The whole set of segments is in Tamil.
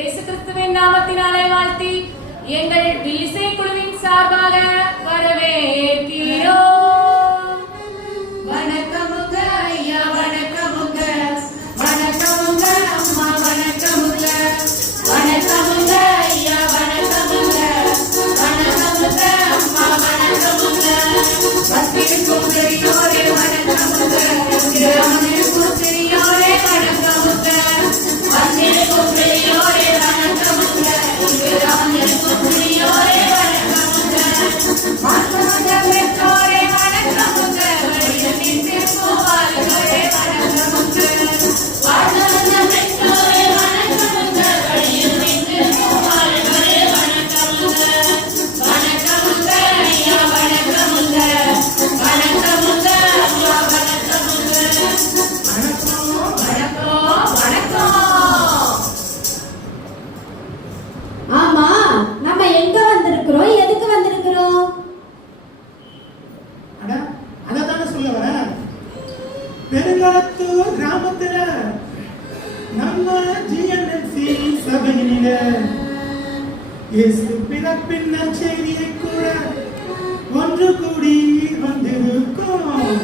இயேசு கிறிஸ்துவின் நாமத்தினாலே வாழ்த்தி எங்கள் வில்லிசை குழுவின் சார்பாக வரவேற்கிறோம். வணக்கமுங்க ஐயா, வணக்கமுங்க, வணக்கமுங்க அம்மா, வணக்கமுங்க, வணக்கமுங்க ஐயா, வணக்கமுங்க, வணக்கமுங்க அம்மா, வணக்கமுங்க. வந்திருக்கும் பெரியோரே வணக்கமுங்க, வந்திருக்கும் பெரியோரே வணக்கமுங்க, வந்திருக்கும் பெரியோரே வணக்கமுங்க, வந்திருக்கும் பெரியோரே வணக்கமுங்க, வணக்கமுங்க பெற்றோரே வணக்கமுங்க, வழியில் நின்றிருக்கும் வாழ்வோரே வணக்கமுங்க, வணக்கமுங்க பெற்றோரே வணக்கமுங்க, வழியில் நின்றிருக்கும் வாழ்வோரே வணக்கமுங்க, வணக்கமுங்க ஐயா, வணக்கமுங்க, வணக்கமுங்க அம்மா, வணக்கமுங்க, வணக்கம் வணக்கம். ஆமா, நம்ம எங்க வந்திருக்கிறோம், எதுக்கு வந்திருக்கிறோம்? அட அததான சொல்ல வர. பெருங்காத்தூர் கிராமத்துல நம்ம ஜிஎன்எல்சி சபையில இயேசு பிறப்பின் நற்செய்தியை கூட ஒன்று கூடி வந்திருக்கோம்.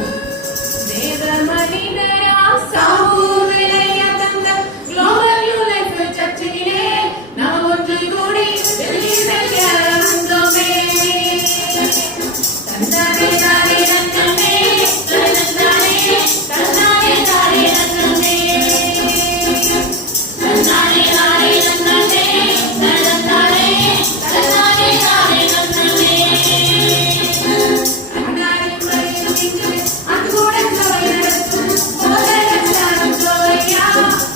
வேத மனிதரா சாவுவிலைய தந்த குளோபல் யூலைஃப் சர்ச்சிலே நாம் ஒன்று கூடி வெள்ளி செய்ய வந்தோமே. தன்னாரே தாரே நன்னமே, தன்னாரே தன்னாரே தாரே நன்னமே, தன்னாரே தாரே நன்னமே, தன்னாரே தன்னாரே தாரே நன்னமே. அன்னாரே மரியுமிங்கு அன்புடன் சபை நடத்தும் போதகத்தாரும் சோலையா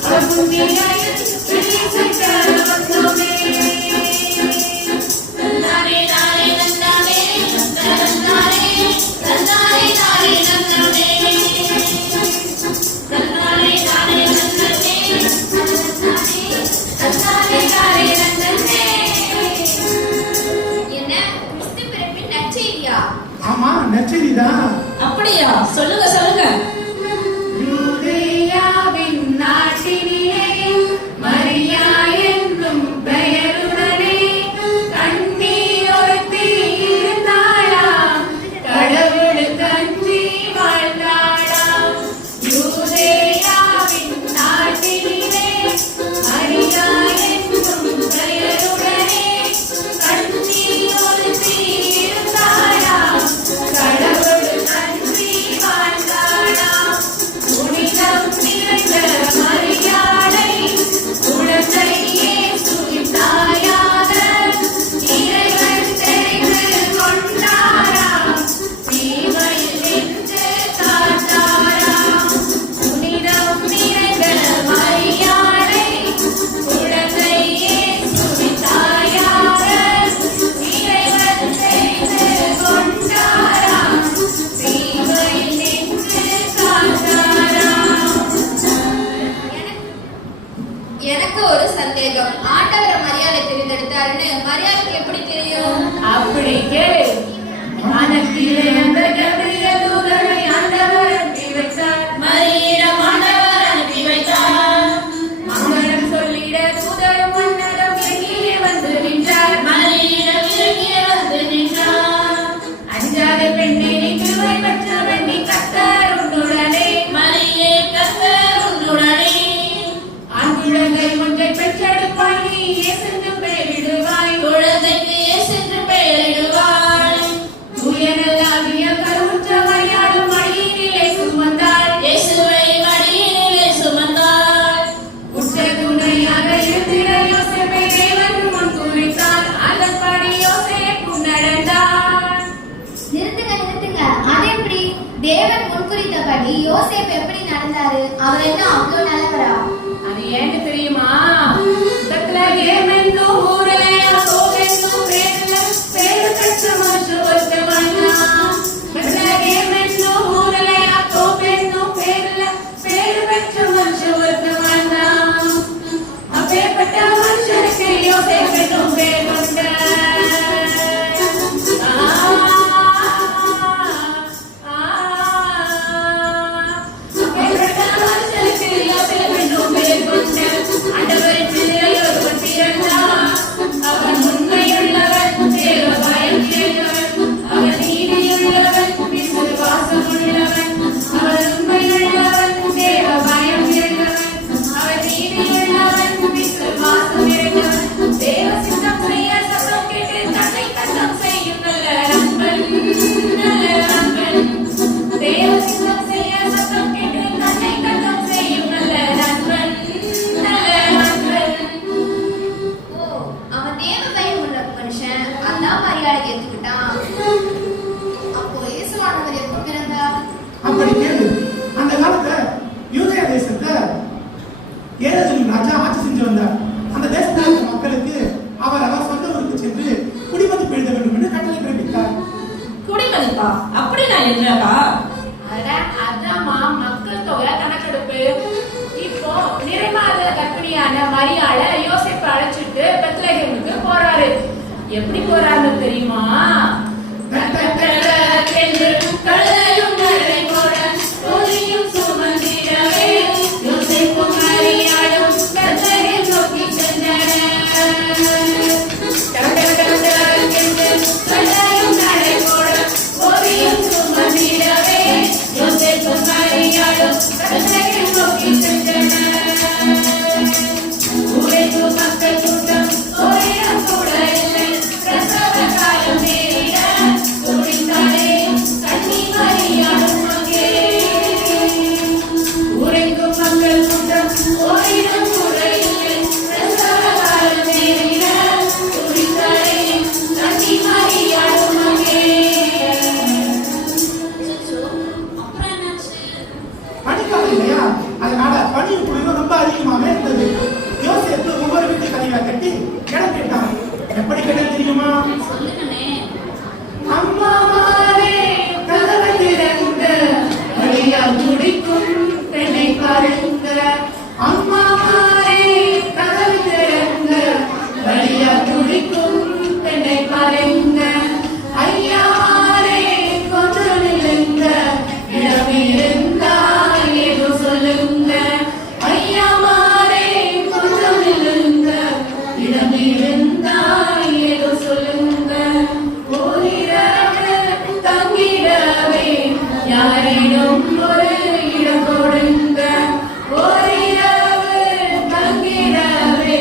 அவர் முன்னிலையில் வெள்ளி செய்ய வந்தோமே. தன்னாரே தாரே நன்னமே, தன்னாரே தன்னாரே தாரே நன்னமே, தன்னாரே தாரே நன்னமே, தன்னாரே தாரே நன்னமே. என்ன கிறிஸ்து பிறப்பின் நற்செய்தியா? ஆமா, நற்செய்திதான். அப்படியா? சொல்லுங்க சொல்லுங்க. யூதேயாவின் நாட்டினிலே மரியா என்னும் பெயருடனே கன்னி ஒருத்தி இருந்தாளாம், கடவுளுக்கு அஞ்சி வாழ்ந்தாளாம். யூதேயாவின் நாட்டினிலே மரியா என்னும் பெயருடனே கன்னி ஒருத்தி இருந்தாளாம், கடவுளுக்கு அஞ்சி வாழ்ந்தாளாம். புனிதம் நிறைந்த மரியாளை குழந்தை இயேசுவின் தாயாக இறைவன் தெரிந்து கொண்டாராம், தீமையில் நின்று காத்தாராம். புனிதம் நிறைந்த மரியாளை குழந்தை இயேசுவின் தாயாக இறைவன் தெரிந்து கொண்டாராம், தீமையில் நின்று காத்தாராம். எனக்கு ஒரு சந்தேகம். ஆண்டவர் மரியாதை தெரிந்தெடுத்தாருன்னு மரியாதைக்கு எப்படி தெரியும்? அப்படி கேளு. வானத்திலே அந்த கபிரியல் தூதனை ஆண்டவர் அனுப்பி வைத்தார், மரியிடம் ஆண்டவர் அனுப்பி வைத்தார். மங்களம் சொல்லிட தூதர் மன்னரம் இறங்கியே வந்து நின்றார், மரியிடம் இறங்கியே வந்து நின்றார். அஞ்சாத பெண்ணே, நீ கிருபை பெற்றவள், நீ கர்த்தர் உன்னுடனே, மரியே கர்த்தர் உன்னுடனே. ஆண் குழந்தை ஒன்றை பெற்றெடுப்பாய், நீ இயேசென்று பெயரிடுவாய், குழந்தைக்கு இயேசென்று பெயரிடுவாய். தூயனல்லாகிய கருவுற்ற மரியாளும் மடியினிலே சுமந்தாள், இயேசுவை மடியினிலே சுமந்தாள். உற்ற துணையாக இருந்திட யோசேப்பை தேவன் முன் குறித்தார், அதன்படி யோசேப்பு நடந்தார். நிறுத்துங்க. அது எப்படி? தேவன் முன்குறித்தபடி யோசேப்பு எப்படி நடந்தாரு? அவர் என்ன அவ்வளவு நல்லவரா? அது ஏன்னு தெரியுமா? பெத்லகேம் என்னும் ஊரிலே யாக்கோபு என்னும் பேரு பெற்ற மனுஷன் ஒருத்தன் வந்தான். பெத்லகேம் என்னும் ஊரிலே யாக்கோபு என்னும் பேரு பெற்ற மனுஷன் ஒருத்தன் வந்தான். அப்பேற்பட்ட மனுஷனுக்கு யோசேப்பு என்னும் பேர் கொண்டார். அப்பேற்பட்ட மனுஷனுக்கு யோசேப்பு என்னும் பேர் கொண்டார். ஆண்டவரின் பிள்ளைகள் ஒருவன் எப்படி போறாங்க தெரியுமா? கடலையும் மழை போட ஒளியும் சுமந்திடவே யோசேப்பும் மரியாளும் கர்த்தரை நோக்கி சென்றனர். கடலையும் மழை போட ஒளியும் சுமந்திடவே யோசேப்பும் மரியாளும் கர்த்தரை நோக்கி சென்றனர். உழைப்பு மக்கள் கூட்டம் ஓரிடம் கூட இல்லை. பிரசவ காலம் நேரிட துடித்தாளே கன்னி மரியாளும் அங்கே. உழைக்கும் மக்கள் கூட்டம் ஓரிடம் கூட இல்லை. பிரசவ காலம் நேரிட துடித்தாளே கன்னி மரியாளும் அங்கே. அப்புறம் என்னாச்சு? பனிக்காலம் இல்லையா, அதனால பனியும் குளிரும் ரொம்ப அதிகமாவே இருந்தது. யோசேப்பு ஒவ்வொரு வீட்டு கதவை கட்டி இடம் கேட்டான். எப்படி கேட்டான் தெரியுமா? சொல்லுங்கண்ணே. அம்மாவாரே கதவை திறந்த வழியால் துடிக்கும் பெண்ணை பாருங்க. அம்மாவாரே கதவை திறந்த வழியால் துடிக்கும் பெண்ணை பாருங்க. ஐயாவாரே கொஞ்சம் நில்லுங்க, இடம் இருந்தா ஏதோ சொல்லுங்க. ஐயாவாரே கொஞ்சம் நில்லுங்க, இடம் இருந்தா ஏதோ சொல்லுங்க. ஓரிரவு தங்கிடவே யாரிடம் ஒரு இடம் கொடுங்க. ஓரிரவு தங்கிடவே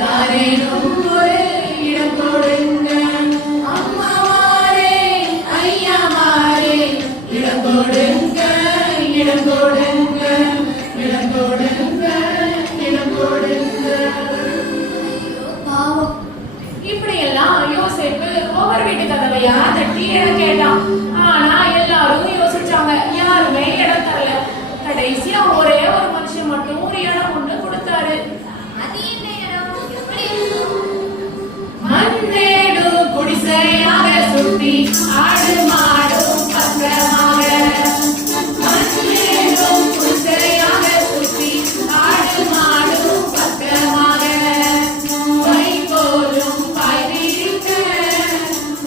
யாரிடம் ஒரு இடம் கொடுங்க. அம்மாவாரே ஐயாவாரே இடம் கொடுங்க, இடம் கொடுங்க, இடம் கொடுங்க, இடம் கொடுங்க. பாவம். இப்படி எல்லாம் யோசேப்பு ஒவ்வொரு வீட்டு கதவையா தட்டி இடம் கேட்டான். ஆனா எல்லாரும் யோசிச்சாங்க, யாருமே இடம் தரல. கடைசியா ஒரே ஒரு மனுஷன் மட்டும் ஒரு இடம் ஒண்ணு கொடுத்தாரு. அது என்ன இடம்? எப்படி இருக்கும்? மண்ணேடு குடிசையாக சுத்தி ஆடு மாடும் பக்கமாக. மண்ணேடு குடிசையாக சுத்தி ஆடு மாடும் பக்கமாக. வைக்கோலும் பாய் விரிக்க,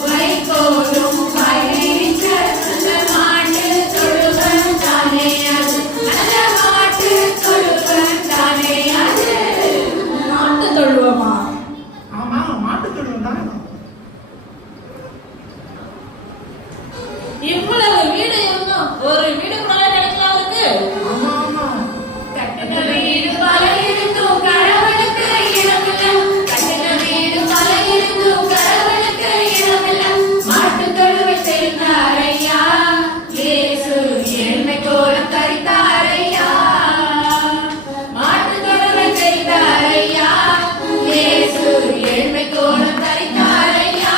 வைக்கோலும் பாய் விரிக்க. நல்ல மாட்டு தொழுவன் தானே அது, நல்ல மாட்டு தொழுவன் தானே அது. நாட்டு தொழுவமா? ஆமா, மாட்டு தொழுவம் தான். இவ்வளவு வீடு இருந்தும் ஒரு வீடு கூட கிடைக்கலாம் இருக்கு. ஆமா ஆமா, கட்டுன வீடு பல இருந்தும் கடவுளுக்கு இடமில்லை. கட்டுன வீடு பல இருந்தும் கடவுளுக்கு இடமில்லை. மாட்டுத் தொழுவை செய்தாரையா, இயேசு ஏழ்மை கோலம் தரித்தாரையா. மாட்டுத் தொழுவை செய்தாரையா, இயேசு ஏழ்மை கோலம் தரித்தாரையா.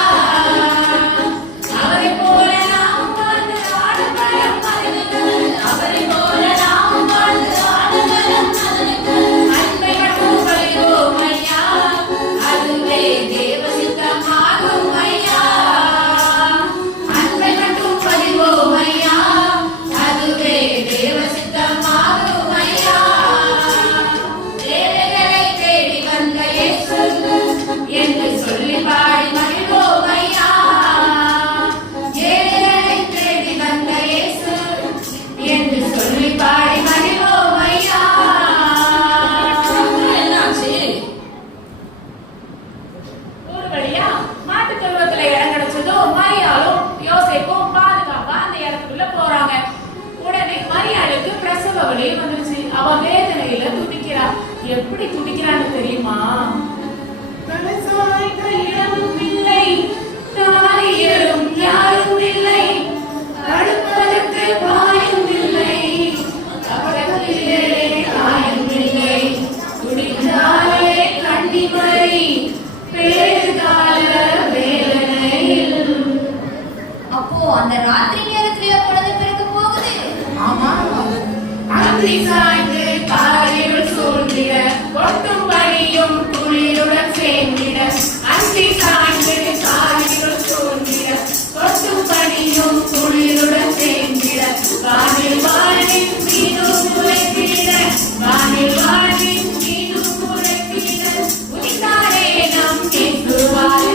அவரைப் போல நாம் வாழ்ந்து ஆடம்பரம் மறந்து, அவரைப் போல நாம் வாழ்ந்து ஆடம்பரம் மறந்து, அன்பை மட்டும் பழிவோம் ஐயா, அதுவே தேவ சித்தமாகும் ஐயா. அன்பை மட்டும் பழிவோம் ஐயா, அதுவே தேவ சித்தமாகும் ஐயா. ஏழைகளை தேடி வந்த இயேசு என்று சொல்லி பாடி மகிழ்வோம் ஐயா. ஏழைகளை தேடி வந்த இயேசு என்று சொல்லி பாடி மகிழ்வோம் ஐயா. அப்புறம் என்னாச்சு? ஒரு வழியா மாட்டுத் தொழுவத்துல இடம் கிடைச்சதும் மரியாளும் யோசேப்பும் பாதுகாப்பா அந்த இடத்துக்குள்ள போறாங்க. உடனே மரியாளுக்கு பிரசவ வலி வந்துருச்சு. அவ வேதனையில துடிக்கிறா. எப்படி துடிக்கிறான்னு தெரியுமா? தலை சாய்ந்த இடமும் இல்லை, தாலியரும் யாரும் இல்லை, தடுப்பதற்கு பாயும் இல்லை, பக்கத்திலே தாயும் இல்லை. துடித்தாலே கண்ணி மறி பேறுகால வேதனையில். அப்போ அந்த ராத்திரி நேரத்திலேயே குழந்தை பிறக்க போகுது. ஆமா. அந்தி சாய்ந்து காரிருள் சூழ்ந்திட, கொட்டும் பனியும் குளிருடன் சேர்ந்திட. அந்தி சாய்ந்து காரிருள் சூழ்ந்திட, கொட்டும் பனியும் குளிருடன் சேர்ந்திட. வானில் வானின் மீனும் முளைத்திட, வானில் வானின் மீனும் முளைத்திட. உதித்தாரே நம் இயேசுவாய்,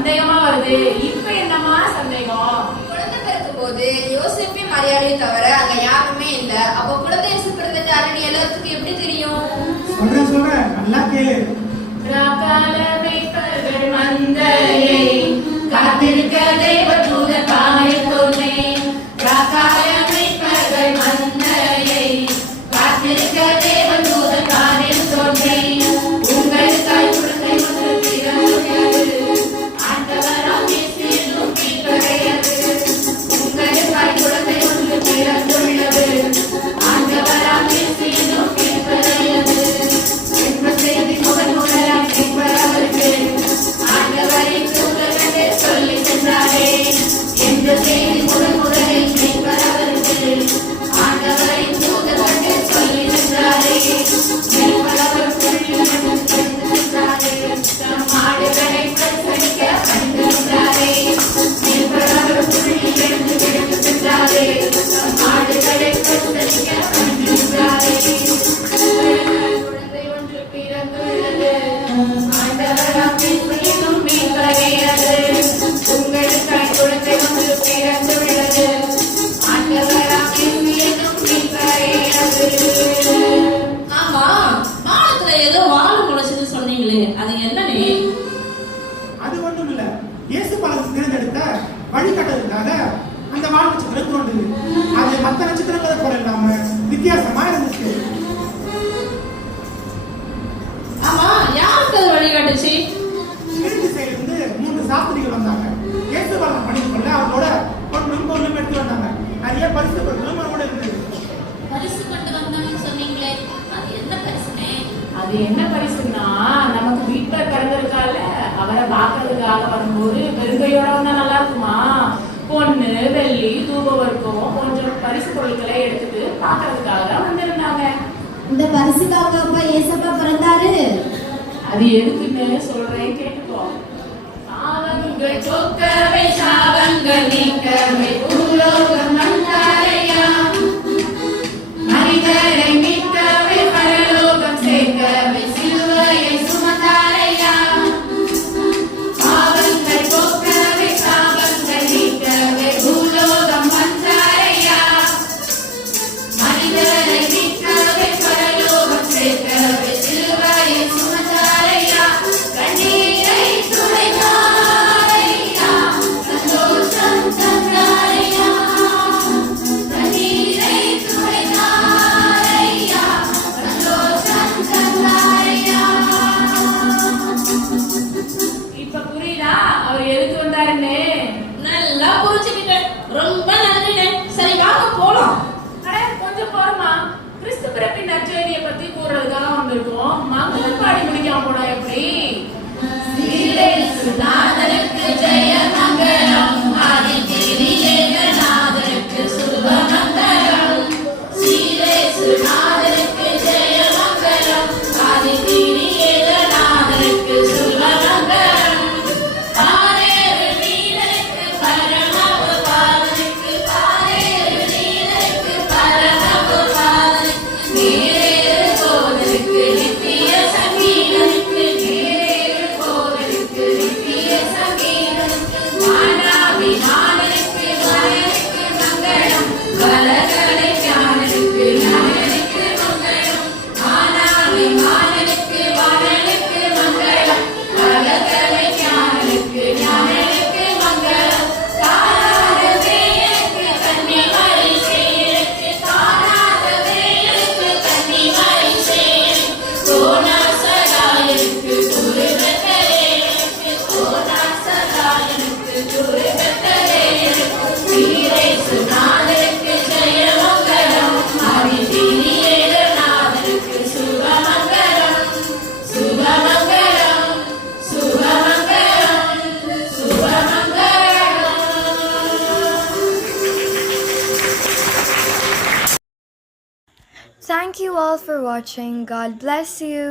சந்தேகமா வருது. இப்ப என்னமா சந்தேகம்? குழந்தை பிறக்கும் போது யோசேப்பையும் மரியாதையும் தவிர அங்க யாருமே இல்ல. அப்ப குழந்தை இயேசு பிறந்துட்டாருன்னு எல்லாத்துக்கும் எப்படி தெரியும்? சொல்றேன் நல்லா கேளு. ராக்கால மேய்ப்பர்கள் மந்தையை காத்திருக்க தேவதூதன் வானில் தோன்றினார். ராக்கால மேய்ப்பர்கள் மந்தையை காத்திருக்க தேவதூதன் வானில் தோன்றினார். உங்களுக்காய் குழந்தை ஒன்று பிறந்துள்ளது. ஆண்டவராம் இயேசு என்னும் மீட்பரையது. உங்களுக்காய் குழந்தை ஒன்று பிறந்துள்ளது. ஆண்டவராம் இயேசு என்னும் மீட்பரையது. என்ற செய்தி முதன் முதலாய் கேட்பவருக்கு ஆண்டவரின் தூதர்களே சொல்லி சென்றாரே. என்ற செய்தி முதன் முதலில் கேட்பவருக்கு ஆண்டவரின் தூதர்களே சொல்லி சென்றாரே. கேட்பவர் புள்ளியிலிருந்து எழுந்து சென்றாரே. தம் ஆடுகளை பிரசரிக்க வந்திருந்தாரே. கேட்பவர் புள்ளியிலிருந்து எழுந்து சென்றாரே. தம் ஆடுகளை பிரசரிக்க வந்திருந்தாரே. குழந்தை ஒன்று பிறந்துள்ளது. ஆண்டவராம் இயேசு என்னும் மீட்பரையது. உங்களுக்காய் குழந்தை ஒன்று பிறந்துள்ளது. ஆண்டவராம் இயேசு என்னும் மீட்பரையது. ஆமா, வானத்துல ஏதோ வாழை முளைச்சுன்னு சொன்னீங்களே, அது என்னன்னு? அது ஒண்ணும் இல்ல. இயேசு பழத்தை தேர்ந்தெடுத்த வழிகாட்டுறதுக்காக அந்த வால் நட்சத்திரம் தோன்றுது. அது மற்ற நட்சத்திரங்களை போல இல்லாம வித்தியாசமா இருந்துச்சு. ஆமா, யாருக்கு அது வழிகாட்டுச்சு? கிழக்கு சைடிலிருந்து 3 சாஸ்திரிகள் வந்தாங்க. இயேசு பழம் பண்ணிட்டு கொள்ள அவங்களோட பொருளும் எடுத்து வந்தாங்க. நிறைய பரிசு பொருட்களும் அவங்களோட இருந்தது. பரிசு கொண்டு வந்தாங்கன்னு சொன்னீங்களே, அது என்ன பரிசுனே? அது என்ன பரிசுன்னா, நமக்கு மீட்பர் பிறந்திருக்கால, அவரை பார்க்கறதுக்காக வரும்போது பெருங்கையோட வந்தா நல்லா இருக்குமா? பொண்ணு, வெள்ளி, தூபவர்க்கம் கொஞ்சம் பரிசு பொருட்களை எடுத்துட்டு பார்க்கறதுக்காக வந்திருந்தாங்க. இந்த பரிசுக்காக அப்பா ஏசப்பா பிறந்தாரு. அது எதுக்குன்னு சொல்றேன், கேட்டுக்கோ. சாபங்கள் சொக்கவை சாபங்கள் நீக்கவை பூலோகம் வந்தாரையா. மனிதரை மீட்கவே பரலோகம் சேர்க்கவே சிலுவையை சுமந்தாரையா. பாவங்கள் போக்கவே சாபங்கள் நீக்கவே பூலோகம் வந்தாரையா. மனிதரை மீட்கவே பரலோகம் சேர்க்கவே சிலுவையை சுமந்தாரையா. கண்ணீரை துடைத்தாரையா. சந்தோஷம் தந்தாரையா. கண்ணீரை துடைத்தாரையா. சந்தோஷம் தந்தாரையா. இப்ப புரியுதா அவர் எதுக்கு வந்தாருன்னு? நல்லா புரிஞ்சுக்கிட்டேன். ரொம்ப நன்றினே. சரி, வாங்க போலாம். அட, கொஞ்சம் போறமா. கிறிஸ்து பிறப்பின் நற்செய்தியை பத்தி கூறுறதுக்காக வந்திருக்கோம். மங்களம் பாடி முடிக்காம போனா எப்படி? நாதருக்கு ஜெய மங்களம். ஆதிதிரியேகநாதருக்கு சுப மங்களம். நாதருக்கு ஜெய மங்களம். ஆதிதிரியேகநாதருக்கு சுப மங்களம். பாரேறு நீதருக்கு பரமபு பாதனுக்கு. பாரேறு நீதருக்கு பரமபு பாதனுக்கு. நேரேறு போதனுக்கு நித்திய சங்கீதனுக்கு. நேரேறு போதனுக்கு நித்திய சங்கீதனுக்கு. மானாவி மானனுக்கு மயனுக்கு மங்களம். வலகலை ஞானனுக்கு ஞானனுக்கு மங்களம். மானாவி மானனுக்கு மயனுக்கு மங்களம். வலகலை ஞானனுக்கு ஞானனுக்கு மங்களம். காணாதவே எனக்கு கன்னிமரி சேருக்கு. காணாதவே எனக்கு கன்னிமரி சேருக்கு. கோணாசராயனுக்கு குருபெத்தரேனுக்கு. கோணாசராயனுக்கு குருபெத்தரேனுக்கு. வீரேசு நாதருக்கு ஜெய மங்களம். ஆதிதிரியேகநாதருக்கு சுபமங்களம். சுபமங்களம். சுபமங்களம். சுபமங்களம். Thank you all for watching. God bless you.